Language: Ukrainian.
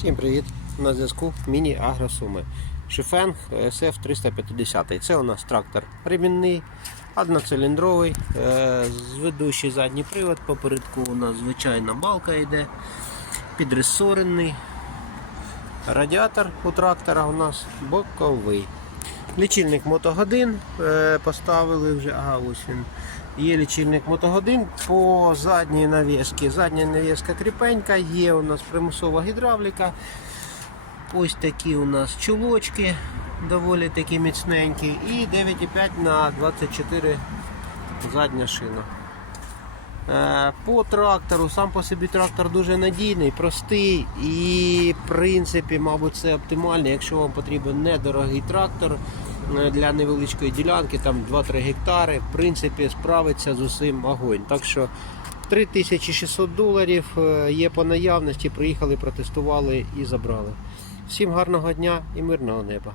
Всім привіт! На зв'язку міні-агросуми. Шифенг SF 350. Це у нас трактор ремінний, одноциліндровий, е, зведущий задній привод. Попередку у нас звичайна балка йде, підресорений. Радіатор у трактора у нас боковий. Лічильник мотогодин е, поставили вже, ага, ось він. Є лічильник мотогодин по задній навіски. Задня навіска кріпенька, є у нас примусова гідравліка. Ось такі у нас чулочки, доволі такі міцненькі. І 9,5 на 24 задня шина. Е, По трактору, сам по собі трактор дуже надійний, простий і в принципі, мабуть, це оптимально, якщо вам потрібен недорогий трактор для невеличкої ділянки, там 2-3 гектари, в принципі, справиться з усім огонь. Так що 3600 доларів е, є по наявності, приїхали, протестували і забрали. Всім гарного дня і мирного неба.